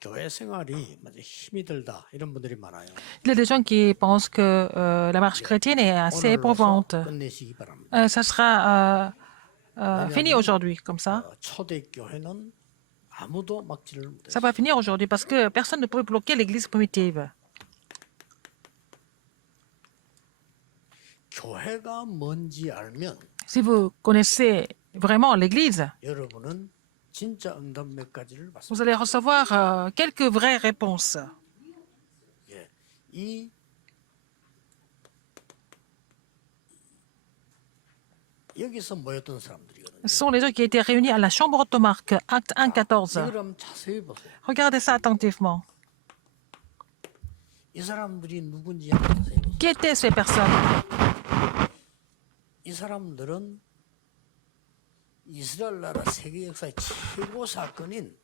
교회 생활이 힘이 들다 이런 분들이 많아요. Il y a des gens qui pensent que la marche chrétienne est assez 오늘로서 éprouvante. 끝내시기 바랍니다. Ça sera fini 왜냐하면 aujourd'hui, comme ça. 초대교회는 아무도 막지를 Ça 못했어요. va finir aujourd'hui parce que personne ne peut bloquer l'église primitive. 교회가 뭔지 알면 Si vous connaissez vraiment l'église, 여러분은 진짜 응답 몇 가지를 받습니다. vous allez recevoir quelques vraies réponses. 예, 이 여기서 모였던 사람들이거든요. Ce sont les gens qui étaient réunis à la chambre automarque, acte 1.14. 이걸 한번 자세히 보세요. Regardez ça attentivement. 이 사람들이 누군지 한번 자세히 보세요. Qui étaient ces personnes? 이 사람들은 이스라엘 나라 세계 역사의 최고 사건인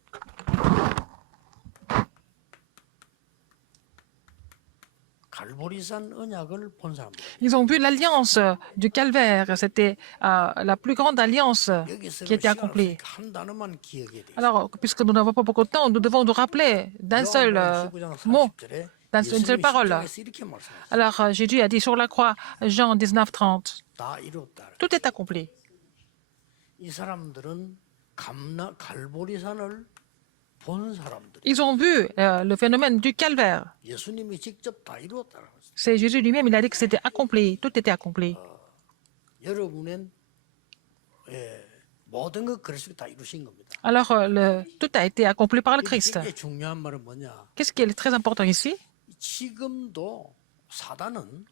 갈보리산 언약을 본 사람들. Ils ont vu l'alliance du calvaire. C'était la plus grande alliance qui était accomplie. 한 단어만 기억해야 돼요. Alors, puisque nous n'avons pas beaucoup de temps, nous devons nous rappeler d'un seul mot, d'une seule parole. Alors, Jésus a dit sur la croix, Jean 19, 30, 다 이뤘다. tout est accompli. 이 사람들은 갈보리산을 본 사람들. Ils ont vu le phénomène du calvaire. 예수님이 직접 다 이루었다라고 했어요. C'est Jésus lui-même, il a dit que c'était accompli, tout était accompli. 여러분은 모든 것 그리스도 다 이루신 겁니다. Alors, tout a été accompli par le Christ. 이게 중요한 말은 뭐냐? Qu'est-ce qui est très important ici? 지금도 사단은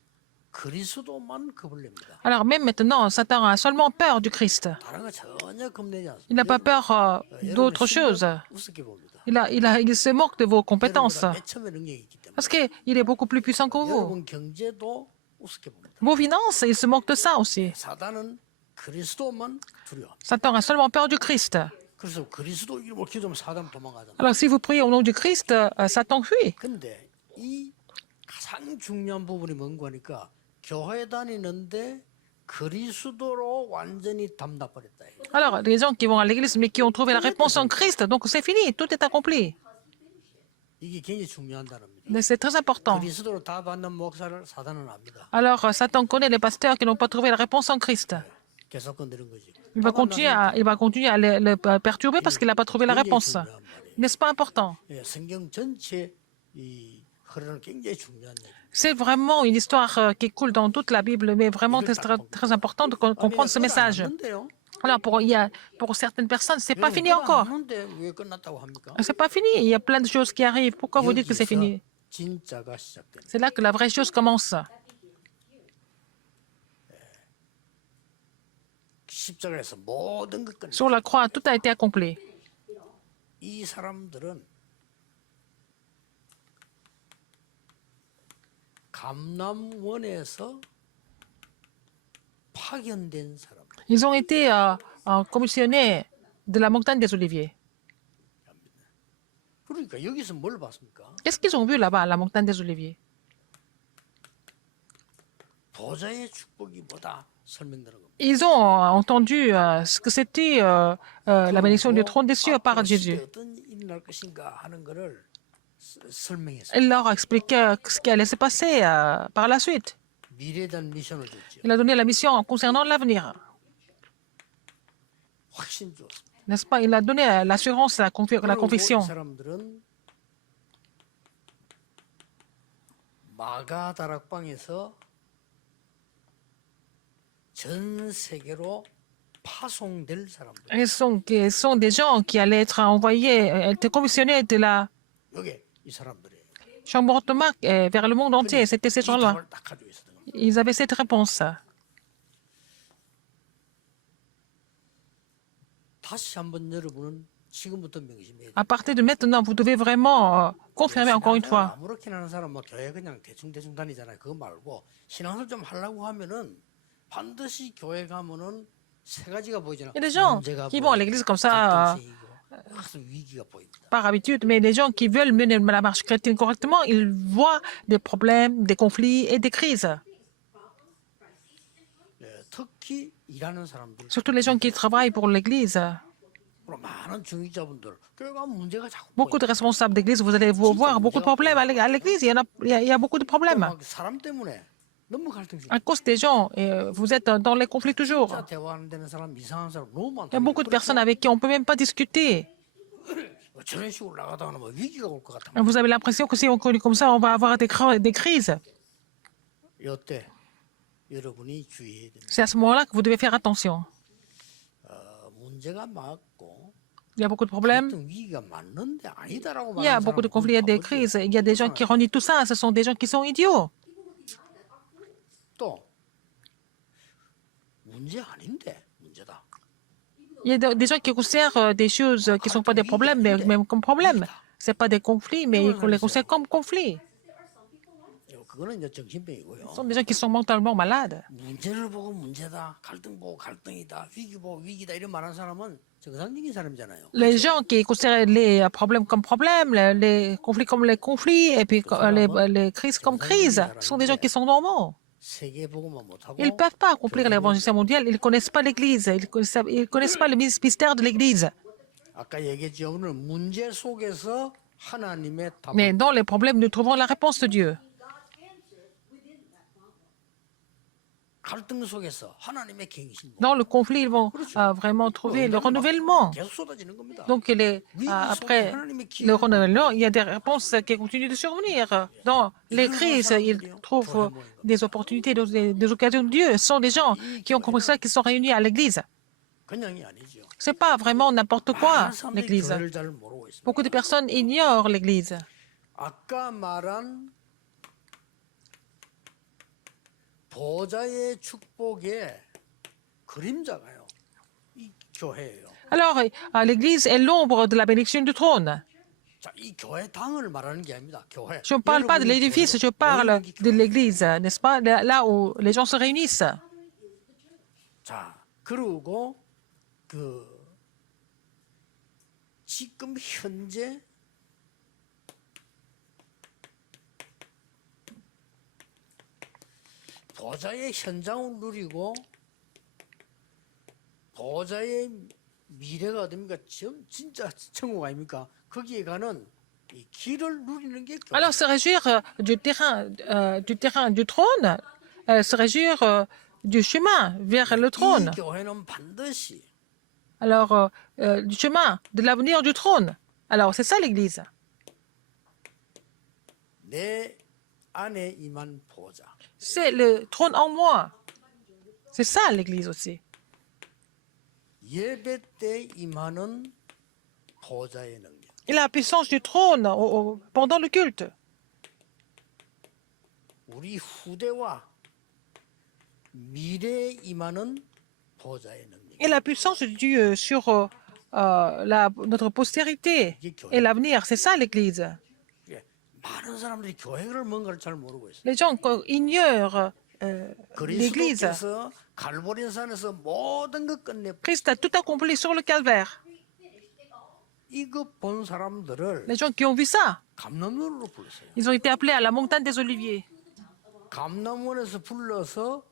그리스도만 겁을 냅니다. Alors, même maintenant, Satan a seulement peur du Christ. 다른 거 전혀 겁내지 않습니다. Il n'a pas peur d'autre chose. 우습게 봅니다. Il se moque de vos compétences. 여러분보다 몇 천배 능력이 있기 때문에. Parce qu'il est beaucoup plus puissant que vous. 여러분 경제도 우습게 봅니다. Vos finances, il se moque de ça aussi. 사단은 그리스도만 두려워. Satan a seulement peur du Christ. 그래서 그리스도 이름으로 기도하면 사단 도망가잖아요. Alors, si vous priez au nom du Christ, Satan fuit. 근데 이 가장 중요한 부분이 뭔가 하니까 교회 다니는데 그리스도로 완전히 담답버렸다. Alors, les gens qui vont à l'église, mais qui ont trouvé la réponse en Christ, donc c'est fini, tout est accompli. 이게 굉장히 중요한 단어입니다. Mais c'est très important. 그리스도로 다 받는 목사를 사단은 압니다. Alors, Satan connaît les pasteurs qui n'ont pas trouvé la réponse en Christ. 계속 건드는 거지. Il va continuer à le perturber parce qu'il n'a pas trouvé la réponse. N'est-ce pas important? 예, 성경 전체 이 흐르는 굉장히 중요한 얘기. C'est vraiment une histoire qui coule dans toute la Bible, mais vraiment très important de comprendre ce message. Alors, pour certaines personnes, c'est pas fini encore. 왜 끝났다고 합니까? C'est pas fini. Il y a plein de choses qui arrivent. Pourquoi vous dites que c'est fini? 진짜가 시작됩니다. C'est là que la vraie chose commence. 십자가에서 모든 것 끝나. Sur la croix, tout a été accompli. 이 사람들은 감람원에서 파견된 사람. Ils ont été commissionnés de la montagne des Oliviers. 그러니까 여기서 뭘 봤습니까? Qu'est-ce qu'ils ont vu là-bas, à la montagne des Oliviers? 보좌의 축복이 뭐다 설명되는 겁니다. Ils ont entendu ce que c'était la bénédiction du trône des cieux par Jésus. 어떤 일이 날 것인가 하는 거를 설명했어요. Il leur a expliqué ce qui allait se passer par la suite. 미래에 대한 미션을 줬죠. Il a donné la mission concernant l'avenir. 확신 줬습니다. N'est-ce pas? Il a donné l'assurance, la conviction. 이 사람들은 마가 다락방에서 전 세계로 파송될 사람들. Ils sont des gens qui allaient être envoyés, être commissionnés de la 여기 이 사람들이에요. chambre automatique vers le monde entier. C'était ces 이 gens-là. 답을 딱 가지고 있었던 겁니다. Ils avaient cette réponse. 다시 한번 여러분은 지금부터 명심해야 돼요. À partir de maintenant, vous devez vraiment confirmer encore une fois. 아무렇게 하는 사람 뭐 교회 그냥 대충 다니잖아요. 그거 말고 신앙을 좀 하려고 하면은 반드시 교회 가면은 세 가지가 보이잖아요. Il y a des gens qui vont à l'église comme ça 항상 위기가 보입니다. par habitude, mais les gens qui veulent mener la marche chrétienne correctement, ils voient des problèmes, des conflits et des crises. 예, 특히 일하는 사람들 Surtout les gens qui travaillent pour l'église. 그리고 많은 중직자분들 교회가 문제가 자꾸 Beaucoup de responsables d'église, vous allez voir beaucoup de problèmes à l'église. Il y a beaucoup de problèmes 막 사람 때문에 너무 갈등심. à cause des gens. Et vous êtes dans les conflits toujours. 진짜 대화 안 되는 사람, 이상한 사람 너무 Il y 많다. a beaucoup de personnes avec qui on ne peut même pas discuter. 저런 식으로 나가다가는 뭐 위기가 올 것 같아. Vous avez l'impression que si on continue comme ça, on va avoir des crises. 이때 여러분이 주의해야 됩니다. C'est à ce moment-là que vous devez faire attention. 문제가 많고 Il y a beaucoup de problèmes. 어떤 위기가 맞는데 아니다라고 Il y a 말하는 beaucoup de 사람은 conflits, il y a des 바보지. crises. Il y a des gens qui renient tout ça. Ce sont des gens qui sont idiots. 또 문제 아닌데 문제다. Il y a des gens qui considèrent des choses qui ne sont pas des problèmes, mais même comme problèmes. Ce n'est pas des conflits, mais ils les considèrent comme conflits. 그거는 이제 정신병이고요. Ce sont des gens qui sont mentalement malades. 문제를 보고 문제다, 갈등 보고 갈등이다, 위기 보고 위기다 이런 말하는 사람은 정상적인 사람이잖아요. Les gens qui considèrent les problèmes comme problèmes, les conflits comme les conflits, et puis les crises comme crises, ce sont des gens qui sont normaux. 세계복음만 못하고 Ils ne peuvent pas accomplir l'évangélisation mondiale, ils ne connaissent pas l'Église, ils ne connaissent pas le mystère de l'Église. 아까 얘기했죠. 오늘 문제 속에서 하나님의 답을 Mais dans les problèmes, nous trouvons la réponse de Dieu. 갈등 속에서 하나님의 갱신 Dans le conflit, ils vont vraiment trouver le renouvellement. 계속 쏟아지는 겁니다. Donc, après le renouvellement, il y a des réponses qui continuent de survenir. Dans les crises, ils trouvent des opportunités, des occasions de Dieu. Ce sont des gens qui ont compris ça, qui sont réunis à l'Église. 그냥이 아니죠. Ce n'est pas vraiment n'importe quoi, 많은 사람들이 l'Église. 교회를 잘 모르고 있습니다. Beaucoup de personnes ignorent l'Église. 아까 말한 보좌의 축복의 그림자가요. 이 교회예요. Alors, l'Église est l'ombre de la bénédiction du trône. 자, 이 교회 당을 말하는 게 아닙니다. 교회. Je ne parle pas de l'édifice, je parle de l'Église, n'est-ce pas? Là où les gens se réunissent. 자, 그리고 지금 현재 보좌의 현장을 누리고 보좌의 미래가 어딥니까? 진짜 천국 아닙니까? 거기에 가는 이 길을 누리는 게 교회. Alors, se réjouir du terrain du trône, se réjouir du chemin vers le trône. 이 교회는 반드시 Alors, du chemin de l'avenir du trône. Alors, c'est ça l'Église. 내 안에 임한 보좌. C'est le trône en moi. C'est ça l'Église aussi. 예배 때 임하는 보좌의 능력. Et la puissance du trône pendant le culte. 우리 후대와 미래에 임하는 보좌의 능력. Et la puissance de Dieu sur notre postérité et l'avenir. C'est ça l'Église. 많은 사람들이 교회를 뭔가를 잘 모르고 있어요. Les gens ignorent l'Église. 그리스도께서 갈보리산에서 모든 것 끝내 Christ a tout accompli sur le calvaire. 이거 본 사람들을 Les gens qui ont vu ça, 감람원으로 불렀어요. ils ont été appelés à la montagne des Oliviers. 감람원에서 불러서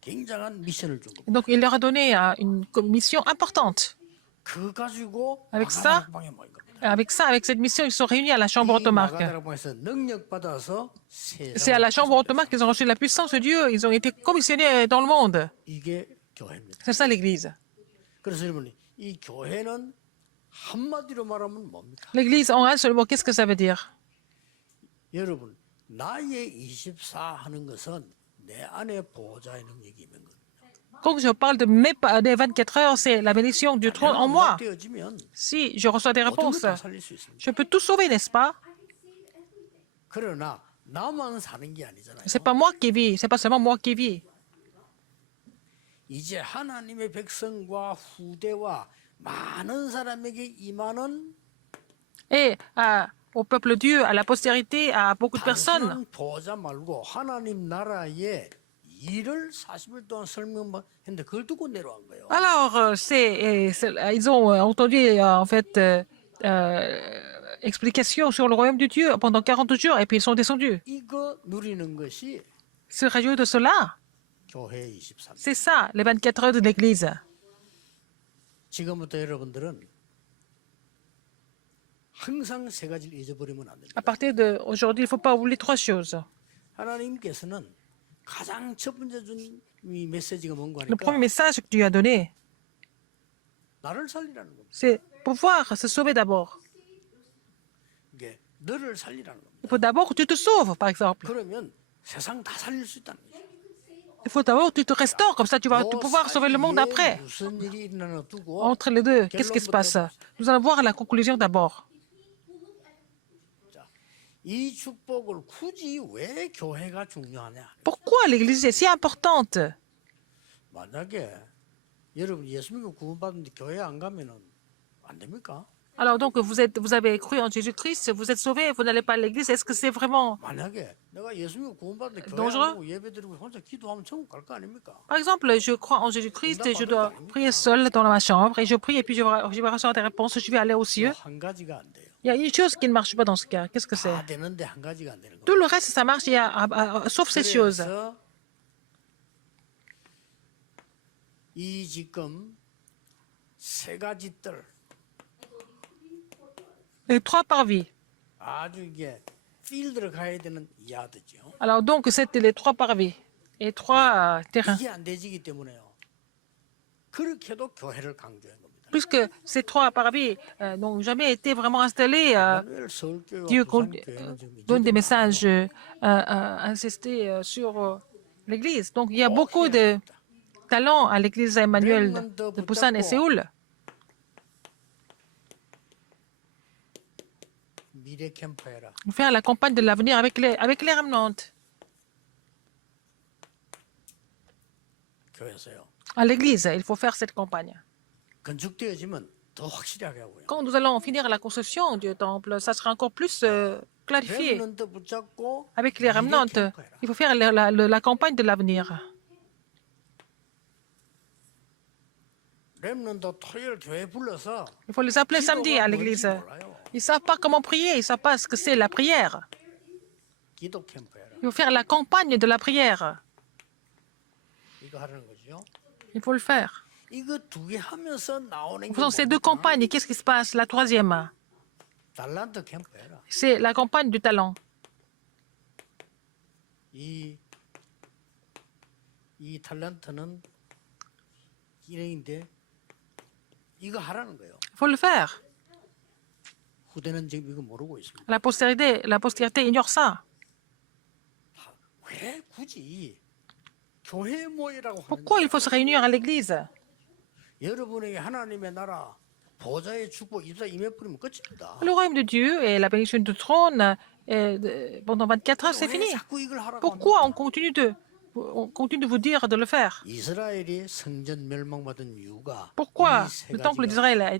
굉장한 미션을 준 겁니다. Donc, il leur a donné une mission importante. 그 가지고 Avec ça, 마가다락방에 모인 겁니다. avec cette mission, ils sont réunis à la chambre haute 이 marque. 마가다락방에서 능력 받아서 C'est à la chambre haute marque qu'ils ont reçu la puissance de Dieu. Ils ont été commissionnés dans le monde. 이게 교회입니다. C'est ça l'Église. 그래서 여러분 이 교회는 한마디로 말하면 뭡니까? L'Église, en un seul mot, qu'est-ce que ça veut dire? 여러분 나의 24 하는 것은 내 안에 보호자의 능력이 있는 겁니다. Quand je parle des 24 heures, c'est la bénédiction du trône en moi. 되어지면 Si je reçois des 모든 réponses, 걸 다 살릴 수 있습니다. je peux tout sauver, n'est-ce pas? 그러나 나만 사는 게 아니잖아요. C'est pas moi qui vis, c'est pas seulement moi qui vis. 이제 하나님의 백성과 후대와 많은 사람에게 임하는 Et au peuple de Dieu, à la postérité, à beaucoup de personnes. 단순한 보호자 말고 하나님 나라의 일을 40일 동안 설명했는데 그걸 듣고 내려간 거예요. Alors, ils ont entendu en fait explication sur le royaume de Dieu pendant 40 jours et puis ils sont descendus. 이거 누리는 것이 Se réjouir de cela, 교회 23. c'est ça, les 24 heures de l'Église. 지금부터 여러분들은 항상 세 가지를 잊어버리면 안 됩니다. À partir d'aujourd'hui, il ne faut pas oublier trois choses. 하나님께서는 가장 첫 번째 준 이 메시지가 뭔가 Le premier 하니까 message que Dieu a donné, 나를 살리라는 겁니다. c'est pouvoir se sauver d'abord. 이게 너를 살리라는 겁니다. Il faut d'abord que tu te sauves, par exemple. 그러면 세상 다 살릴 수 있다는 거죠. Il faut d'abord que tu te restaures, comme ça tu vas pouvoir sauver le monde après. 무슨 일이 일어나나 두고 Entre les deux, qu'est-ce qui se passe? Nous allons voir la conclusion d'abord. 이 축복을 굳이 왜 교회가 중요하냐? Pourquoi l'Église est si importante? 만약에 여러분 예수 믿고 구원받는데 교회 안 가면은 안 됩니까? Alors donc, vous avez cru en Jésus-Christ, vous êtes sauvés, vous n'allez pas à l'église. Est-ce que c'est vraiment 만약에 내가 예수 믿고 구원받는데 교회 dangereux? 안 가고 예배드리고 혼자 기도하면 천국 갈 거 아닙니까? Par exemple, je crois en Jésus-Christ et je dois prier seul dans ma chambre et je prie et puis je vais recevoir des réponses, je vais aller aux cieux. 한 가지가 안 돼요. Il y a une chose qui ne marche pas dans ce cas. Qu'est-ce que c'est? 다 되는데 한 가지가 안 되는 Tout 거예요. le reste, ça marche, sauf ces choses. 그래서 이 지금 세 가지 뜰 Les trois parvis. 아주 이게 필드를 가야 되는 야드죠. Alors donc, c'était les trois parvis et trois terrains. 이게 안 되지기 때문에요. 그렇게도 교회를 강조한 겁니다. Puisque ces trois parvis n'ont jamais été vraiment installés, 마누엘 서울교회와 Dieu 부산교회는 지금 donne des 이제도 messages insistés sur l'Église. Donc, il y a beaucoup de talents à l'Église Emmanuel de Busan et Séoul. 미래 캠프해라. Faire la campagne de l'avenir avec les remnantes 교회에서요. à l'Église. Il faut faire cette campagne. 건축되어지면 더 확실하게 하고요. Quand nous allons finir la construction du temple, ça sera encore plus clarifié. 렘넌트 붙잡고 Avec les 미래 remnantes, 캠프해라. il faut faire la campagne de l'avenir. 렘넌트 토요일 교회 불러서 Il faut les appeler samedi 기도가 à 뭔지 l'église. 몰라요. Ils ne savent pas comment prier, ils ne savent pas ce que c'est la prière. 기도 캠프해라. Il faut faire la campagne de la prière. 이거 하라는 거죠. Il faut le faire. 이거 두 개 하면서 나오는 게 Faisons ces deux 뭡니까? campagnes. Et qu'est-ce qui se passe? La troisième, 달란트 캠프해라. c'est la campagne du talent. 이 탤런트는 일행인데 이거 하라는 거예요. Il faut le faire. 후대는 지금 이거 모르고 있습니다. La postérité ignore ça. 왜 굳이 교회 모이라고 하는 Pourquoi il faut se réunir à l'église? 여러분에게 하나님의 나라 보좌의 축복 입사 임해 뿌리면 끝입니다. Le royaume de Dieu et la bénédiction du trône, pendant 24 heures, c'est 왜 fini. 자꾸 이걸 하라고 Pourquoi 합니까? on continue de vous dire de le faire? 이스라엘이 성전 멸망받은 이유가 Pourquoi 이세 le temple 가지가 d'Israël a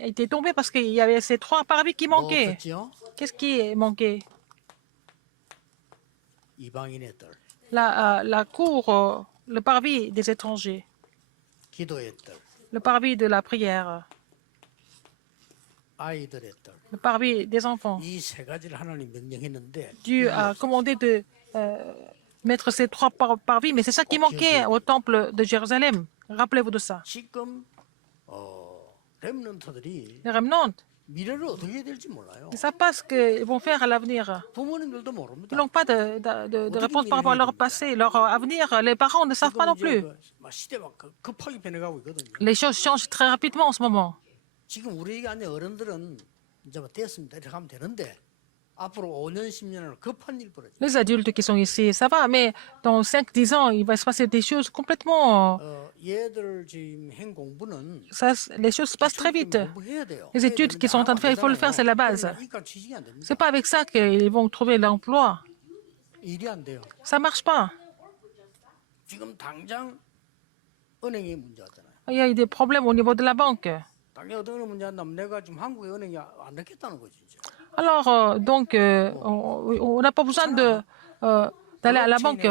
été tombé? Parce qu'il y avait ces trois parvis qui 뭐 manquaient. 없었지요? Qu'est-ce qui manquait? 이방인의 뜰, La cour, le parvis des étrangers, 기도의 뜰, le parvis de la prière, 아이들의 뜰. le parvis des enfants. 이 세 가지를 하나님 명령했는데 Dieu a commandé de mettre ces trois parvis, mais c'est ça qui manquait au temple de Jérusalem. Rappelez-vous de ça. 지금 렘넌트들이 Les remnantes, 미래를 어떻게 해야 될지 몰라요. ils ne savent pas ce qu'ils vont faire à l'avenir. 부모님들도 Ils 모릅니다. n'ont pas de réponse par rapport à leur passé, leur avenir. Les parents ne savent pas non plus. 막 시대가 급하게 변해가고 있거든요. Les choses changent très rapidement en ce moment. 지금 우리가 아닌 어른들은 이제 뭐 됐습니다 이렇게 하면 되는데 앞으로 5년, 10년은 급한 일 벌어져. Les adultes qui sont ici, ça va, mais dans 5-10 ans, il va se passer des choses complètement... 얘들 지금 행 공부는 les choses se passent très vite. 공부해야 돼요. Les études qu'ils sont en train de faire, il faut le faire, c'est la base. 이과 취직이 안 됩니다. C'est pas avec ça qu'ils vont trouver l'emploi. 일이 안 돼요. Ça marche pas. 지금 당장 은행에 문제 왔잖아요. Il y a eu des problèmes au niveau de la banque. 당장 어떤 문제 왔냐면 내가 지금 한국의 은행이 안 넣겠다는 거지. 이제. Alors, donc, on n'a pas besoin d'aller à la banque.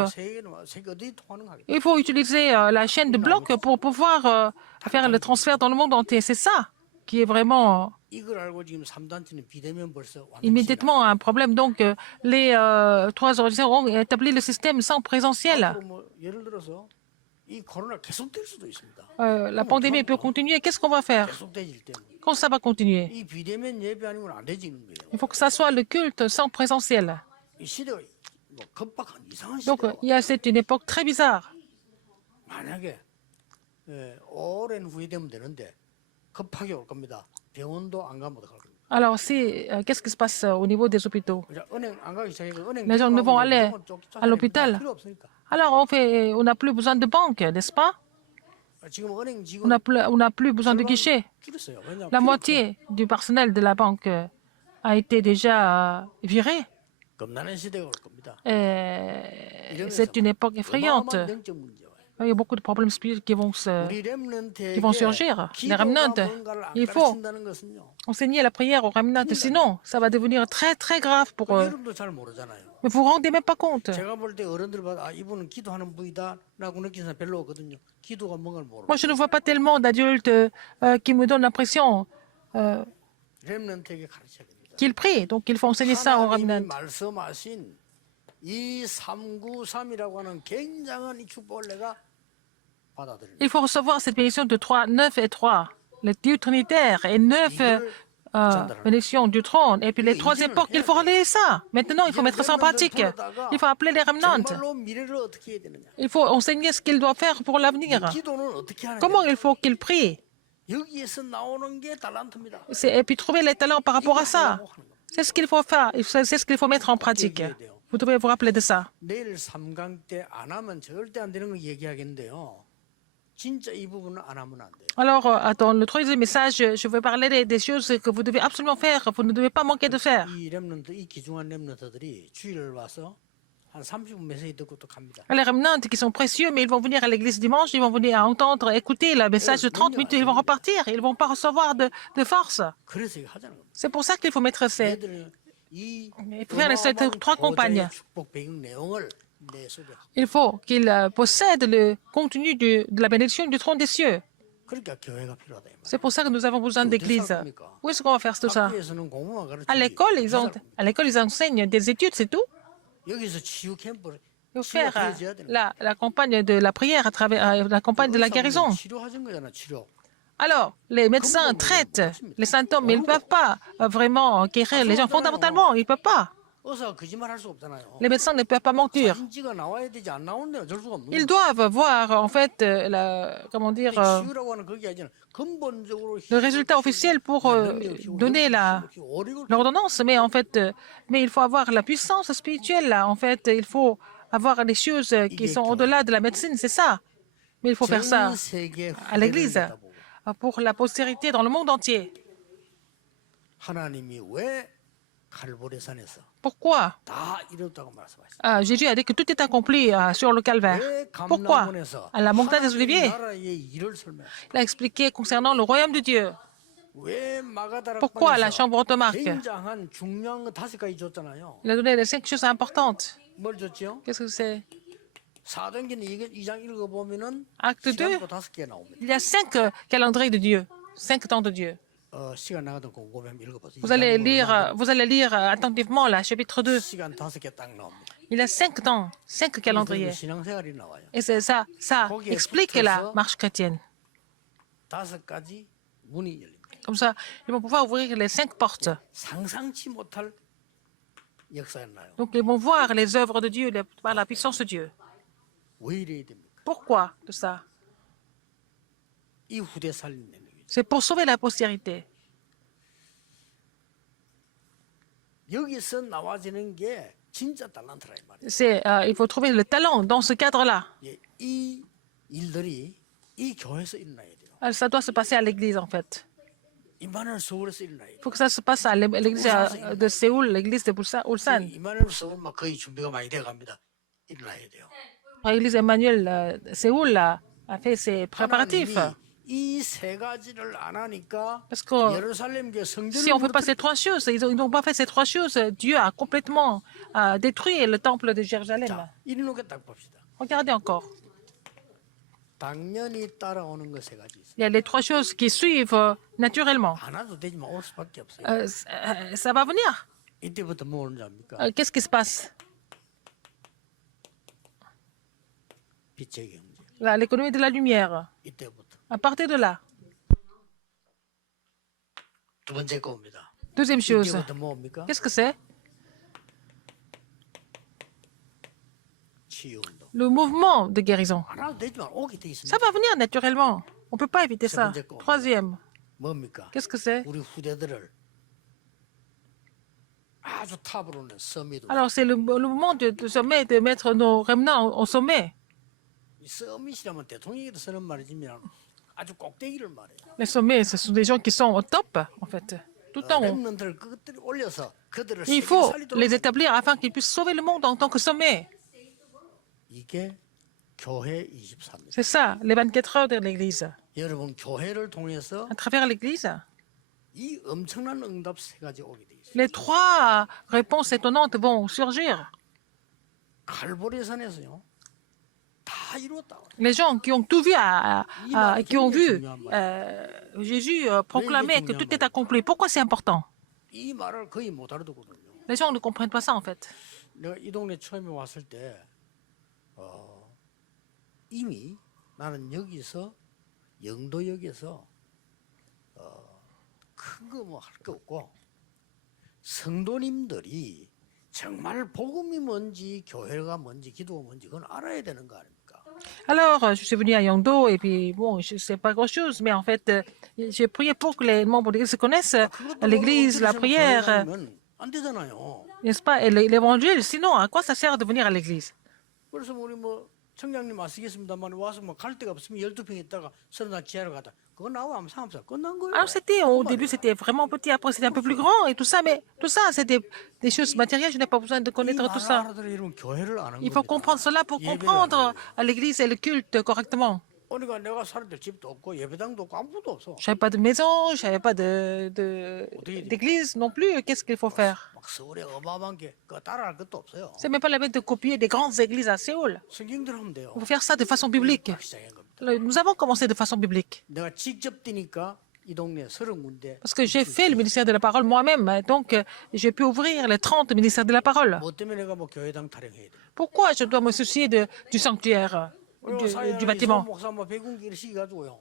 세계 어디 통하는 거 하겠다. Il faut utiliser la chaîne de blocs pour pouvoir faire le transfert dans le monde entier. C'est ça qui est vraiment 이걸 알고 지금 3단체는 비대면 벌써 immédiatement un problème. Donc, les trois organisations ont établi le système sans présentiel. 뭐 예를 들어서 이 코로나 계속될 수도 있습니다. La pandémie peut continuer. Qu'est-ce qu'on va faire 계속되질 때문에 quand ça va continuer? 이 비대면 예배 아니면 안 되지는 거예요. Il faut que ça soit le culte sans présentiel. 이 시대가 뭐 급박한 이상한 Donc, 시대가 c'est une époque très bizarre. 만약에 오랜 후에 되면 되는데 급하게 올 겁니다. 병원도 안 가면 어떡할 겁니다. Alors, qu'est-ce qui se passe au niveau des hôpitaux? 그죠? 은행 안 가기 시작하니까 은행 Les gens ne vont aller à l'hôpital. 필요 없으니까. Alors, on n'a plus besoin de banque, n'est-ce pas? 지금 은행 On 직원 n'a plus besoin de guichet. 줄였어요. 왜냐하면 La 필요 moitié du personnel de la banque a été déjà viré. 겁나는 시대가 올 겁니다. C'est une époque effrayante. 어마어마한 영적 문제가 Il y a beaucoup de problèmes spirituels qui vont 우리 렘넌트에게 qui vont surgir. Les 기도가 remnants, 뭔가를 안 il faut 가르친다는 것은요. enseigner la prière aux remnants, sinon ça va devenir très très grave pour eux. 여러분도 잘 모르잖아요. Mais vous vous rendez même pas compte. 제가 볼 때 어른들 봐도 아 이분은 기도하는 분이다라고 느끼는 사람 별로 없거든요. 기도가 뭔가를 모르고. Moi, je ne vois pas tellement d'adultes qui me donnent l'impression 렘넌트에게 가르쳐야 됩니다. qu'ils prient. Donc, il faut enseigner ça aux 하나님이 remnants. 말씀하신 이 393이라고 하는 굉장한 이 축복을 내가 받아들입니다. Il faut recevoir cette bénédiction de 3, 9 et 3. Le Dieu trinitaire et 9 bénédictions du trône. Et puis les 3 époques, il faut relayer ça. Maintenant, il faut mettre ça en pratique. Il faut appeler les remnants. 정말로 미래를 어떻게 해야 되느냐? Il faut enseigner ce qu'ils doivent faire pour l'avenir. 기도는 어떻게 하느냐? Comment il faut qu'ils prient. 여기에서 나오는 게 달란트입니다. Et puis trouver les talents par rapport à ça. C'est ce qu'il faut faire. C'est ce qu'il faut mettre en pratique. Vous devez vous rappeler de ça. 내일 3강 때 안 하면 절대 안 되는 거 얘기하겠는데요. 진짜 이 부분은 안 하면 안 돼요. Alors, dans le troisième message, je vais parler des choses que vous devez absolument faire. Vous ne devez pas manquer de faire. 이 렘넌트, 이 귀중한 렘넌트들이 주일을 와서 한 30분 메시지 듣고 또 갑니다. Les remnants qui sont précieux, mais ils vont venir à l'église dimanche, ils vont venir à entendre, écouter le message de 30 minutes, ils vont repartir. Ils ne vont pas recevoir de force. 그래서 이거 하자는 겁니다. C'est pour ça qu'il faut mettre ces... 얘들은 이 Il faut faire ces 3 campagnes. 축복 배경 내용을 내 속에. Il faut qu'ils possèdent le contenu de la bénédiction du trône des cieux. 그러니까 교회가 필요하다. 이 말이에요. C'est pour ça que nous avons besoin d'église. Où est-ce qu'on va faire tout ça? 학교에서는 공부만 가르치지. À l'école, ils enseignent des études, c'est tout. 여기서 치유 캠프를 Il faut faire 치료해줘야 되는 la campagne de la prière à travers la campagne de la guérison. 치료하신 거잖아, 치료. Alors, les médecins traitent les symptômes, mais ils ne peuvent pas vraiment guérir les gens fondamentalement. Ils ne peuvent pas. 의사가 거짓말할 수 없잖아요. Les médecins ne peuvent pas mentir. 사진지가 나와야 되지 안 나오는데 어쩔 수가 없는 Ils 거예요. doivent voir, en fait, comment dire, 치유라고 하는 그게 아니라 근본적으로 le résultat officiel pour donner l'ordonnance. Mais en fait, mais il faut avoir la puissance spirituelle. Là. En fait, il faut avoir des choses qui sont au-delà de la médecine, c'est ça. Mais il faut faire ça 전 세계 à l'Église 후대를 내다보고 pour la postérité dans le monde entier. 하나님이 왜 갈보리 산에서 Pourquoi 다 이뤘다고 말씀하셨어요? Jésus a dit que tout est accompli sur le calvaire. 왜 Pourquoi 감람원에서 À la montagne des 하나님 Oliviers, 나라의 일을 설명하셨어요? il a expliqué concernant le royaume de Dieu. 왜 마가다락 Pourquoi la 방에서 chambre haute marque 굉장한 중요한 거 5가지 줬잖아요. Il a donné les 5 choses importantes. 뭘 줬죠? Qu'est-ce que c'est 사도행전 2장 읽어보면은 Acte 2, 시간표 5개 나옵니다. il y a 5 calendriers de Dieu, 5 temps de Dieu. 시간 나가도 곰곰이 읽어보세요. Vous allez lire attentivement la chapitre 2. 시간 5개 딱 나옵니다. Il y a 5 temps, 5 calendriers. 신앙생활이 나와요. Et c'est ça explique la marche chrétienne. 5가지 문이 열립니다. Comme ça, ils vont pouvoir ouvrir les 5 portes. 상상치 못할 역사가 나요. Donc, ils vont voir les œuvres de Dieu par la puissance de Dieu. 왜 이래야 됩니까? Pourquoi tout ça 이 후대 살리는 거예요. C'est pour sauver la postérité. 여기서 나와지는 게 진짜 달란트라 이 말이에요. Il faut trouver le talent dans ce cadre-là. 이 일들이 이 교회에서 일어나야 돼요. Ça doit se passer à l'église, en fait. 이만한 서울에서 일어나야 돼요. Il faut que ça se passe à l'église de Séoul, l'église de Ulsan. 이만한 서울 막 거의 준비가 많이 돼 갑니다. 일어나야 돼요. L'église Emmanuel Séoul a fait ses préparatifs. 하나님이 이 세 가지를 안 하니까 Parce que 예루살렘 교 si on ne 성전을 fait pas ces 3 choses, ils n'ont pas fait ces 3 choses, Dieu a complètement détruit le temple de Jérusalem. 이렇게 딱 봅시다. Regardez encore. 당연히 따라오는 거 세 가지 있어요. Il y a les 3 choses qui suivent naturellement. 하나도 되지만 올 수밖에 없어요. Ça va venir. 이때부터 뭐 오는지 압니까? Qu'est-ce qui se passe 빛의 경제. l'économie de la lumière. 이때부터 À partir de là. 두 번째 겁니다. Deuxième chose, 이때부터 뭡니까? qu'est-ce que c'est? 치유운동. Le mouvement de guérison. 안 해도 되지만 오게 돼 있습니다. Ça va venir naturellement. On ne peut pas éviter ça. Troisième, 뭡니까? qu'est-ce que c'est? 우리 후대들을 아주 탑으로 오는 서밋. Alors, c'est le moment de sommet, de mettre nos remnants au sommet. 이 서밋이라면 대통령이 쓰는 말이지만 아주 꼭대기를 말해요. Les sommets, ce sont des gens qui sont au top, en fait, tout en haut. 렘넌트를 그것들이 올려서 그들을 Il 세계 faut 살리도록 les établir afin qu'ils puissent sauver le monde en tant que sommet. 이게 교회 23일. C'est ça, les 24 heures de l'Église. 여러분 교회를 통해서 À travers l'Église, 이 엄청난 응답 세 가지 오게 돼 있어요. les trois réponses étonnantes vont surgir. 갈보리산에서요. 다 이루었다. Les gens qui ont tout vu, qui ont vu Jésus proclamer que tout est accompli. Pourquoi c'est important? 이 말을 거의 못 알아듣거든요. Les gens ne comprennent pas ça, en fait. 내가 이 동네 처음에 왔을 때 이미 나는 여기서 영도역에서 큰 거 뭐 할 거 없고 성도님들이 정말 복음이 뭔지 교회가 뭔지 기도가 뭔지 그건 알아야 되는 거 아닙니까? Alors, je suis venue à Yangdo et puis, bon, je ne sais pas grand-chose, mais en fait, j'ai prié pour que les membres de l'Église connaissent l'Église, la prière, 안 되잖아요. n'est-ce pas, et l'Évangile. Sinon, à quoi ça sert de venir à l'Église? 그래서 우리 뭐 청장님 아시겠습니다만 와서 뭐 갈 데가 없으면 12평 있다가 서른 날 지하러 가다 그거 나와 아무 상관없어 끝난 거예요. Alors, au début, c'était vraiment petit, après, c'était un peu plus grand et tout ça, mais tout ça, c'est des choses matérielles, je n'ai pas besoin de connaître tout ça. Il faut comprendre cela pour comprendre l'Église et le culte correctement. 그러니까 내가 살았을 때 집도 없고 예배당도 없고 아무것도 없어. Je n'avais pas de maison, je n'avais pas d'église non plus. Qu'est-ce qu'il faut faire? 막 서울에 어마어마한 게 그거 따라할 것도 없어요. C'est même pas la peine de copier des grandes églises à Séoul. 성경대로 하면 돼요. Il faut faire ça de façon biblique. 시작한 겁니다. Nous avons commencé de façon biblique. 내가 직접 뛰니까 이 동네 30군데 Parce que j'ai fait le ministère de la parole moi-même, donc j'ai pu ouvrir les 30 ministères de la parole. 뭐 때문에 내가 뭐 교회당 타령해야 돼. Pourquoi je dois me soucier du sanctuaire, du bâtiment? 목사 뭐 백운기를 시켜가지고요.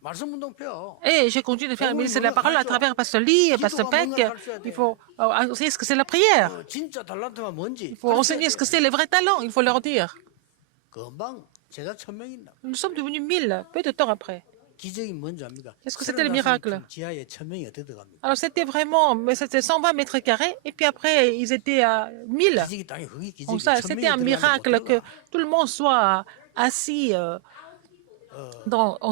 말씀 운동 펴요. Et j'ai continué de faire le ministère de la parole à travers Pasteur Lee, Pasteur Peck. Il faut enseigner ce que c'est la prière. 진짜 달란트가 뭔지. Il faut enseigner ce que c'est les vrais talents. Il faut leur dire. 금방 제자 1000명 있나. Nous sommes devenus 1000, peu de temps après. 기적이 뭔지 압니까? Est-ce que c'était le miracle? 지하에 1000명이 어떻게 들어갑니까? Alors c'était vraiment, mais c'était 120 mètres carrés, et puis après ils étaient à 1000. 기적이 땅에 그게 기적이. Donc ça, c'était un miracle que tout le monde soit assis en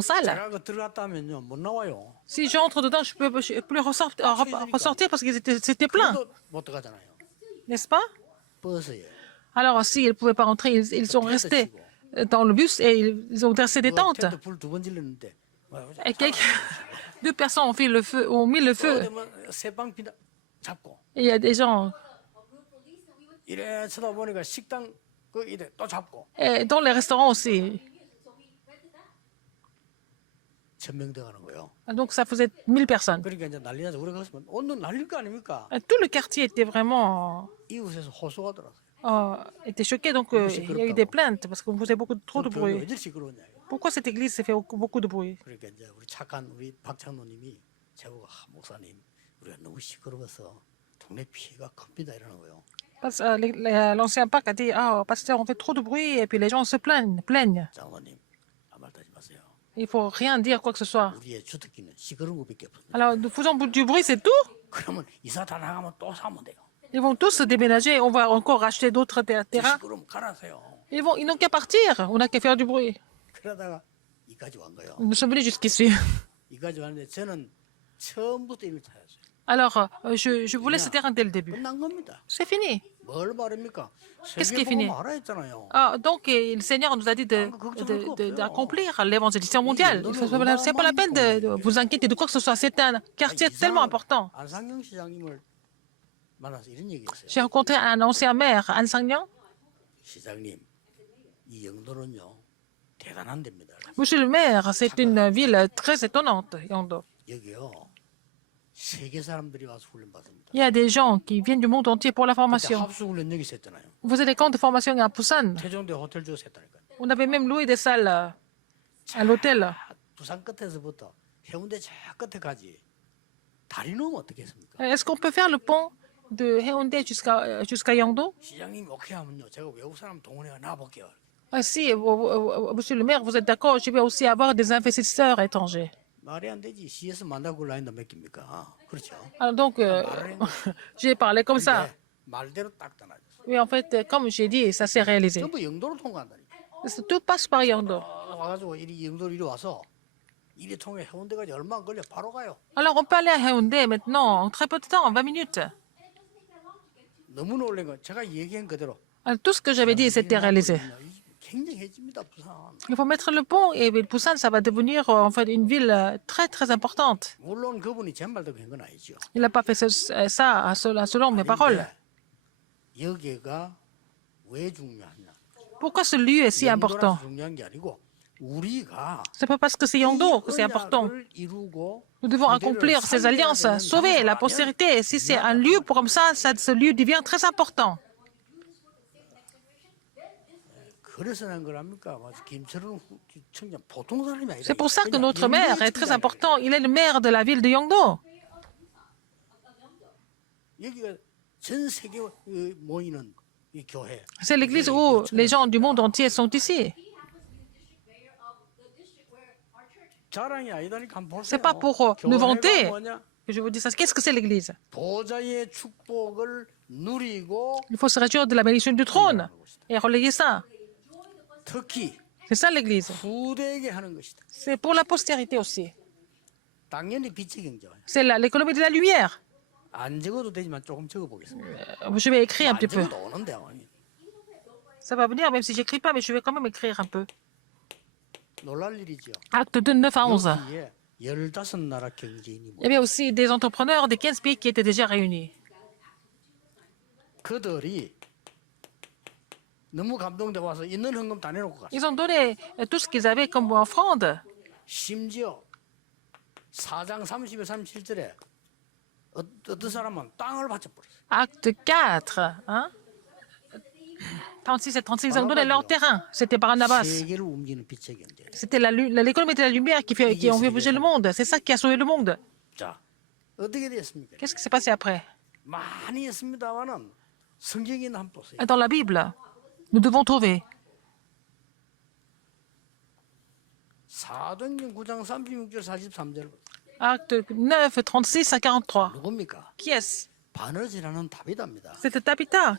salle. 제가 그 들어갔다면요 못 나와요. Si j'entre dedans, je peux plus ressortir parce que c'était plein, 그래도 못 들어가잖아요. n'est-ce pas? 버스에. Alors s'ils ne pouvaient pas rentrer, ils sont restés dans le bus et ils ont dressé des tentes. 불2번 질렀는데. Et deux personnes ont mis le feu. 새방 비다 잡고. Et il y a des gens 이래 쳐다보니까 식당 그 이래 또 잡고. et dans les restaurants aussi. 1000명 들어가는 거예요. Donc ça faisait 1000 personnes. 그러니까 이제 난리 나서 우리가 갔으면 온도 날릴 거 아닙니까? Tout le quartier était vraiment 이웃에서 호소가 들어왔어요. était choqué, donc il y a eu des plaintes parce qu'on faisait trop de bruit. 왜들 시끄러웠냐? Pourquoi cette église s'est fait beaucoup de bruit? 그러니까 이제 우리 착한 우리 박창노님이 제보가 목사님 우리가 너무 시끄러워서 동네 피해가 큽니다 이러는 거예요. L'ancien Pâques a dit, ah, pasteur, on fait trop de bruit et puis les gens se plaignent. 장로님 아무 말도 하지 마세요. Il faut rien dire quoi que ce soit. 우리의 주특기는 시끄러운 것밖에 없습니다. Alors nous faisons du bruit, c'est tout? 그러면 이사 다 나가면 또 사면 돼요. Ils vont tous se déménager, on va encore racheter d'autres terrains. 시끄러우면 갈아세요. Ils n'ont qu'à partir, on n'a qu'à faire du bruit. 그러다가 이까지 왔 거예요. Nous sommes venus jusqu'ici. 이까지 왔는데 저는 처음부터 이미 찾았어요. Alors, je voulais ce terrain dès le début. 끝난 겁니다. C'est fini. 뭘 말입니까? Qu'est-ce qui est fini? 알아 했잖아요. Donc, le Seigneur nous a dit d'accomplir l'évangélisation mondiale. Ce n'est pas la peine de vous inquiéter de quoi que ce soit. C'est un quartier tellement important. 안상영 시장님을 만나서 이런 얘기했어요. J'ai rencontré un ancien maire, An Sang-Niang. 시장님, 이 영도는요 대단한 데입니다. Monsieur le maire, c'est une ville très étonnante, Yangdo. 여기요 세계 사람들이 와서 훈련 받습니다. Il y a des gens qui viennent du monde entier pour la 그때 formation. 합숙 훈련 여기서 했잖아요. Vous avez des camps de formation à Busan. 태종대 호텔 주서 했다니까요. On avait même loué des salles à l'hôtel. 부산 끝에서부터 해운대 저 끝에까지 다리 넘으면 어떻게 했습니까? Est-ce qu'on peut faire le pont de Haeundae jusqu'à Yangdo? 시장님 오케이 하면요. 제가 외국 사람 동원해 놔볼게요. Si, monsieur le maire, vous êtes d'accord, je vais aussi avoir des investisseurs étrangers. 말이 안 되지. CS 만나고 라인도 몇 개입니까? 그렇죠. Alors donc, j'ai parlé comme ça. 근데 말대로 딱 떠나죠. Oui, en fait, comme j'ai dit, ça s'est réalisé. 전부 영도로 통과한다니까. Tout passe par Yangdo. 와가지고 이리 영도로 이리 와서 이리 통해 해운대까지 얼마 안 걸려 바로 가요. Alors, on peut aller à Haeundae maintenant, en très peu de temps, en 20 minutes. 너무 놀란 건 제가 얘기한 그대로 Alors, tout ce que j'avais dit, c'était réalisé. 굉장해집니다 부산. Il faut mettre le pont et Busan, ça va devenir en fait une ville très très importante. 물론 그분이 제 말도 그런 건 아니죠. Il n'a pas fait ça selon mes paroles. 근데 여기가 왜 중요하냐? Pourquoi ce lieu est si important? 영도라서 중요한 게 아니고 우리가 C'est pas parce que c'est Yangdo que c'est important. 언약을 이루고 Nous devons accomplir ces alliances, sauver la postérité. Et si c'est un lieu comme ça, ce lieu devient très important. 그래서 난 거랍니까? 김철은 청장 보통 사람이 아니라. C'est pour ça que notre maire est très important. Il est le maire de la ville de Yangdo. 여기가 전 세계 모이는 이 교회. C'est l'église où les gens du monde entier sont ici. 자랑이 아니다니까 한번 보세요. C'est pas pour nous vanter 교회가 뭐냐? que je vous dis ça. Qu'est-ce que c'est l'église? 보좌의 축복을 누리고 Il faut se réjouir de la bénédiction du trône et relayer ça. 특히 C'est ça l'église. 후대에게 하는 것이다. C'est pour la postérité aussi. 당연히 빛의 경제와요. C'est l'économie de la lumière. 안 적어도 되지만 조금 적어보겠습니다. Je vais écrire un 안 petit peu. 적어도 오는데요. Ça va venir, même si j'écris pas, mais je vais quand même écrire un peu. 놀랄 일이죠. Acte 2, 9 à 11. 여기에 15나라 경제인이 Il y avait aussi des entrepreneurs des 15 pays qui étaient déjà réunis. 그들이 너무 감동돼 와서 있는 헌금 다 내놓고 갔어요. Ils ont donné tout ce qu'ils avaient comme offrande. 심지어 4장 30에 37절에 어떤 사람은 땅을 바쳐버렸어요. Acte 4, hein? 36 et 36, ils ont donné leur terrain. C'était Barnabas. 세계를 움직이는 빛의 경제. C'était l'économie de la lumière qui ont fait bouger le monde. C'est ça qui a sauvé le monde. 자, 어떻게 됐습니까? Qu'est-ce qui s'est passé après? 많이 했습니다만은 성경에 한번 보세요. Dans la Bible, nous devons trouver 사도행전 9장 36절 43절 Acte 9, 36 à 43. 누굽니까? Qui est-ce? 바느지라는 다비다입니다. C'était Tabitha.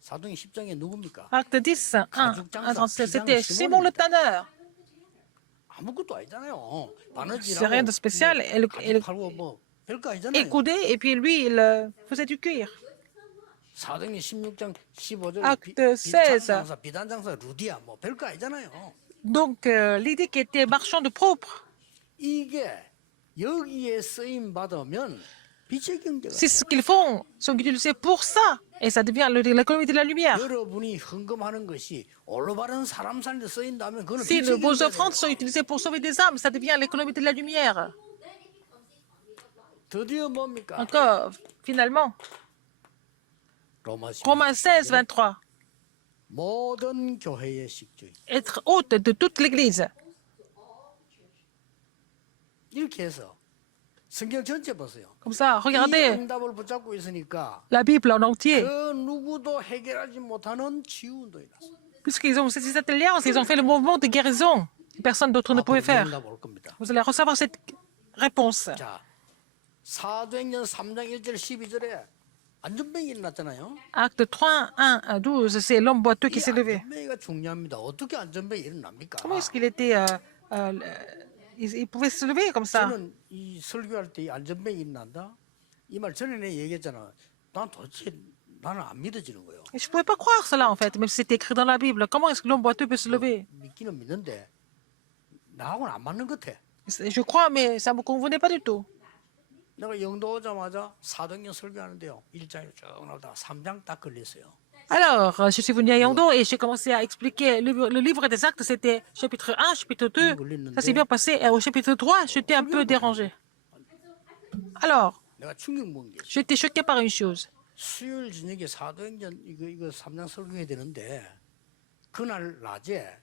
사도행 10장에 누굽니까? Acte 10, 1 à 37. C'était Simon le tanneur. 아무것도 아니잖아요. C'est rien de spécial. Elle 팔고 뭐 별거 아니잖아요. écoudait et puis lui, il faisait du cuir. 사도행전 16장 15절 Acte 16. 장사 비단 장사 루디아 뭐 별거 아니잖아요. Donc, l'idée qui était marchand de propre, 이게 여기에 쓰임 받으면 빛의 경제가 c'est ce qu'ils font, sont utilisés pour ça. Et ça devient l'économie de la lumière. 여러분이 헌금하는 것이 올바른 사람 사는데 쓰인다면 그건 Si 빛의 vos 경제예요. offrandes sont utilisées pour sauver des âmes, ça devient l'économie de la lumière. 드디어 뭡니까? Encore, finalement, Romains 16, 23. 모든 교회의 식주인 Être hôte de toute l'Église. 이렇게 해서 성경 전체 보세요. Comme ça, 이 regardez 응답을 붙잡고 있으니까 la Bible en entier. 그 누구도 해결하지 못하는 치유운동이 났어요. Puisqu'ils ont cette alliance, ils ont fait le mouvement de guérison que personne d'autre ne pouvait faire. 응답 올 겁니다. Vous allez recevoir cette réponse. 자, 사도행전 3장 1절 12절에 안전병이 일어났잖아요. Acte 3, 1 à 12, c'est l'homme boiteux qui 이 s'est levé. 안전병이가 중요합니다. 어떻게 안전병이 일어납니까? Comment est-ce qu'il était... il pouvait se lever comme ça. 저는 이 설교할 때 이 안전병이 일어난다? 이 말 전에 얘기했잖아. 난 도대체 나는 안 믿어지는 거예요. Et je ne pouvais pas croire cela en fait, même si c'était écrit dans la Bible. Comment est-ce que l'homme boiteux peut se lever? 믿기는 믿는데 나하고는 안 맞는 것 같아. Je crois, mais ça ne me convenait pas du tout. 내가 영도 오자마자 사도행전 설교하는데요. 1장에 쭉 나오다가 3장 딱 걸렸어요. Alors, je suis venu à Yangdo et j'ai commencé à expliquer le livre des actes, c'était chapitre 1, chapitre 2. Ça s'est bien passé. Et au chapitre 3, j'étais un peu dérangé. Alors, 내가 충격 먹은 게 있어. j'étais choqué par une chose. 수요일 저녁에 사도행전 이거 3장 설교해야 되는데 그날 낮에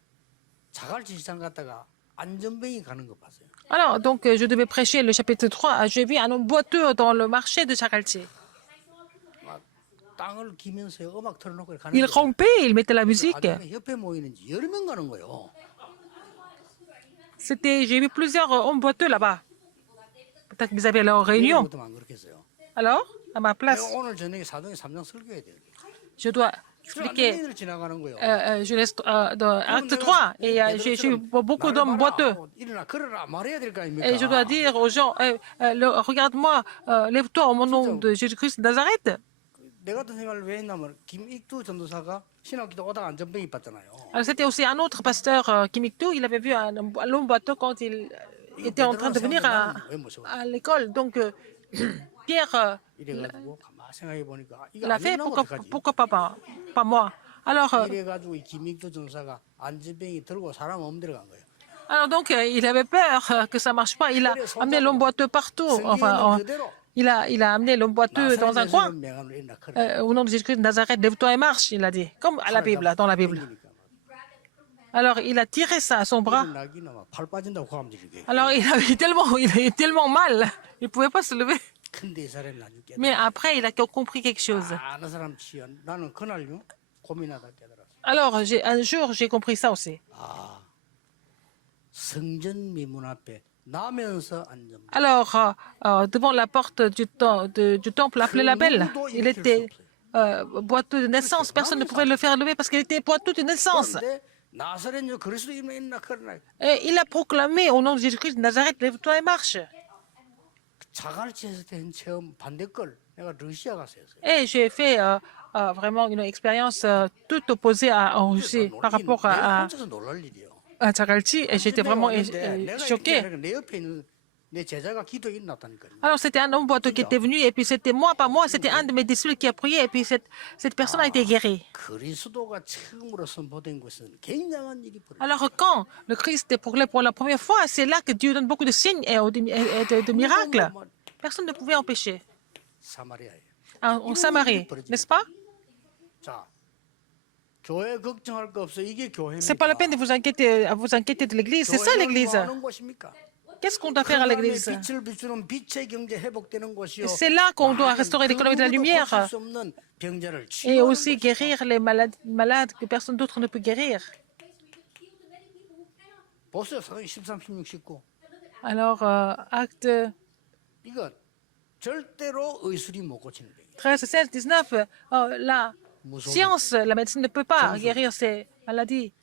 자갈치 시장 갔다가 안전뱅이 가는 거 봤어요. Alors, donc, je devais prêcher le chapitre 3. J'ai vu un homme boiteux dans le marché de Chagalti. 막 땅을 기면서 음악 틀어놓고 가는 Il 거예요. rampait, il mettait la musique. 아침에 옆에 모이는지 10명 가는 거예요. J'ai vu plusieurs hommes boiteux là-bas. Peut-être qu'ils avaient leur réunion. 내일부터만 안 그렇게 했어요. Alors, à ma 내가 place, 오늘 저녁에 사도행 3장 설교해야 돼요. je dois 저 expliquer 안전뱅이를 지나가는 거예요. Genèse, dans Acte 3. Et j'ai vu beaucoup d'hommes boiteux. 일어나 걸어라 말해야 될 거 아닙니까? Et je dois dire aux gens, regarde-moi, lève-toi au nom de Jésus-Christ de Nazareth. 내 같은 생각을 왜 했냐면 김익두 전도사가 신학기도 오다가 안전뱅이 봤잖아요. Alors, c'était aussi un autre pasteur, Kim Ik-tu. Il avait vu un homme boiteux quand il était en train de venir à l'école. Donc, Pierre 이래가지고 가만 생각해 보니까 이거 l'a 안 fait, 된다면 어떡하지? pourquoi pas moi? Alors, 이래가지고 이 김익두 전도사가 안전뱅이 들고 사람 옮들어 간 거예요. donc il avait peur que ça marche pas. Il a amené l'homme boiteux partout. Enfin, il a amené l'homme boiteux dans un coin. 명함을 일어나 걸어. Au nom de Jésus-Christ de Nazareth, lève-toi et marche, il a dit. Comme à la Bible, dans la Bible. Alors, il a tiré ça à son bras. 나기나 막팔 빠진다고 고함지르게. Alors, il a eu tellement mal. Il ne pouvait pas se lever. 근데 이 사람이 나중에 깨달아. Mais après, il a compris quelque chose. 아는 사람 치여. 나는 그날요 고민하다 깨달았어. Alors, un jour, j'ai compris ça aussi. 아 성전 미문 앞에 나면서 안전. Alors, devant la porte du temple appelé la Belle, il était boiteux de naissance. Personne ne pouvait le faire lever parce qu'il était boiteux de naissance. 그런데 나사렛 그리스도 이름에 일어나 걸어라. Et il a proclamé au nom de Jésus-Christ de Nazareth, lève-toi et marche. 자갈치에서 된 체험 반대 걸 내가 러시아 가서 했어요. Et j'ai fait vraiment une expérience toute opposée en Russie par rapport 내가 혼자서 놀랄 일이요. à Tchagalchi. Et j'étais vraiment choquée. 내 옆에 있는 내 제자가 기도에 일어났다니까요. Alors, c'était un homme boiteux qui était venu, et puis c'était moi, pas moi, c'était un de mes disciples qui a prié, et puis cette personne a été guérie. 그리스도가 처음으로 선포된 것은 굉장한 일이 벌어졌어요. Alors, quand le Christ est proclamé pour la première fois, c'est là que Dieu donne beaucoup de signes et de miracles. Personne ne pouvait empêcher. 사마리아에. En Samarie, n'est-ce pas? 자, 교회 걱정할 거 없어. 이게 교회입니다. C'est pas la peine de vous inquiéter de l'église, c'est ça l'église. 교회는 뭐 하는 곳입니까? Qu'est-ce qu'on doit faire à l'église? 빛을 비추는 빛의 경제 회복되는 곳이요. C'est là qu'on doit restaurer l'économie de la lumière 수 없는 병자를 et 치유하는 aussi 곳이요. guérir les malades que personne d'autre ne peut guérir. 보세요. 사도행 13, 16, 19. Alors, acte 이건 절대로 의술이 못 고치는 병이에요. 13, 16, 19, la science, la médecine ne peut pas guérir ces maladies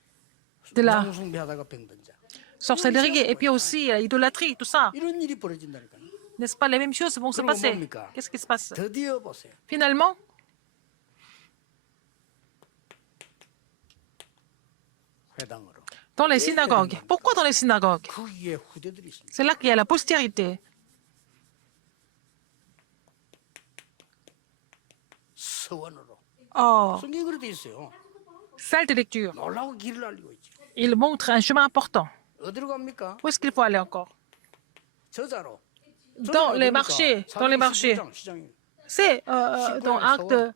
de la 숭배하다가 병든 자. sorcellerie et puis aussi l'idolâtrie, tout ça. 이런 일이 벌어진다니까요. N'est-ce pas, les mêmes choses vont se 그리고 passer? 뭡니까? Qu'est-ce qui se passe? 드디어 보세요. Finalement, 회당으로. dans les synagogues. Pourquoi dans les synagogues? 거기에 후대들이 있습니다. C'est là qu'il y a la postérité. 서원으로. Oh, 성경이 그렇게 돼 있어요. salle de lecture. 놀라고 길을 알리고 있죠. Il montre un chemin important. 어디로 갑니까? Où est-ce qu'il faut aller encore? 저자로. Dans les marchés. Dans les marchés. 시장이. C'est dans Acte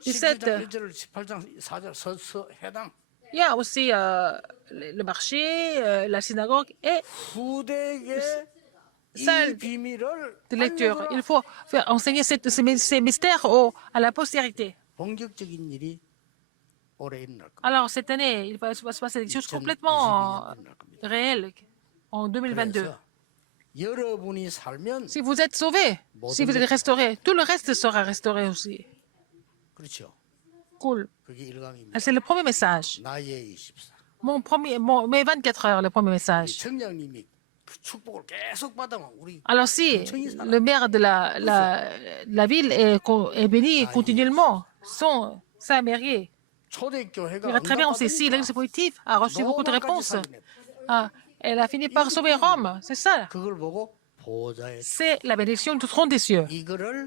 17. 1절 18장 4절 해당. Il y a aussi le marché, la synagogue et 후대에게 이 salle 비밀을 de lecture. 알려줘라. Il faut faire enseigner ces mystères à la postérité. 본격적인 일이 올해 일어날 겁니다. Alors, cette année, il va se passer des choses complètement réelles en 2022. 그래서 여러분이 살면 Si vous êtes sauvé, si vous êtes restauré, tout le reste sera restauré aussi. 그렇죠. Cool. 그게 일강입니다. C'est le premier message. 나의 24. Mes 24 heures, le premier message. 청장님이 그 축복을 계속 받으면 우리 Alors, si le maire de la ville est béni continuellement, sa mairie 초대교회가 ira très bien aussi. Si l'église positive a reçu beaucoup de réponses, elle a fini par sauver Rome. C'est ça. 그걸 보고 보좌에 C'est la bénédiction du trône des cieux. 이거를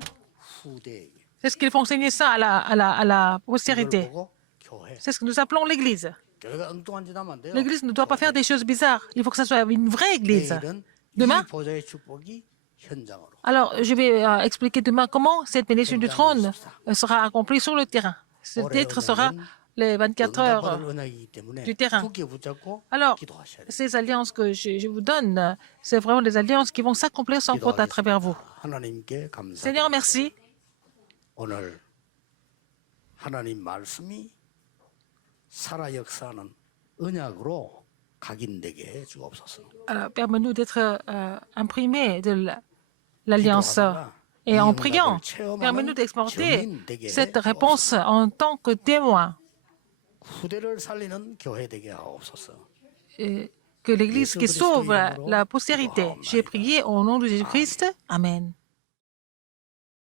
후대에게 C'est ce qu'il faut enseigner ça à la 이걸 postérité. 보고 교회. C'est ce que nous appelons l'église. 교회가 엉뚱한 짓 하면 안 돼요. L'église ne doit pas faire des choses bizarres. Il faut que ça soit une vraie église. 내일은 이 Demain, 보좌의 축복이 현장으로. Alors, je vais expliquer demain comment cette bénédiction du trône sera accomplie sur le terrain. Ce titre sera les 24 heures 응답받을 은혜이기 때문에 du terrain. 굳게 붙잡고 Alors, 기도하셔야 돼요. ces alliances que je vous donne, c'est vraiment des alliances qui vont s'accomplir sans faute à travers vous. 하나님께 Seigneur, 감사합니다. merci. 오늘 하나님 말씀이 살아 역사하는 언약으로 각인되게 해 주옵소서. Alors, permets-nous d'être imprimés de l'alliance. 기도하다가 Et 이 en 응답을 priant, 체험하는 permets-nous d'expérimenter 증인 되게 cette 해 réponse en tant que témoin. 후대를 살리는 교회 되게 하옵소서. Que l'Église qui sauve la postérité. J'ai prié au nom de Jésus-Christ. Amen.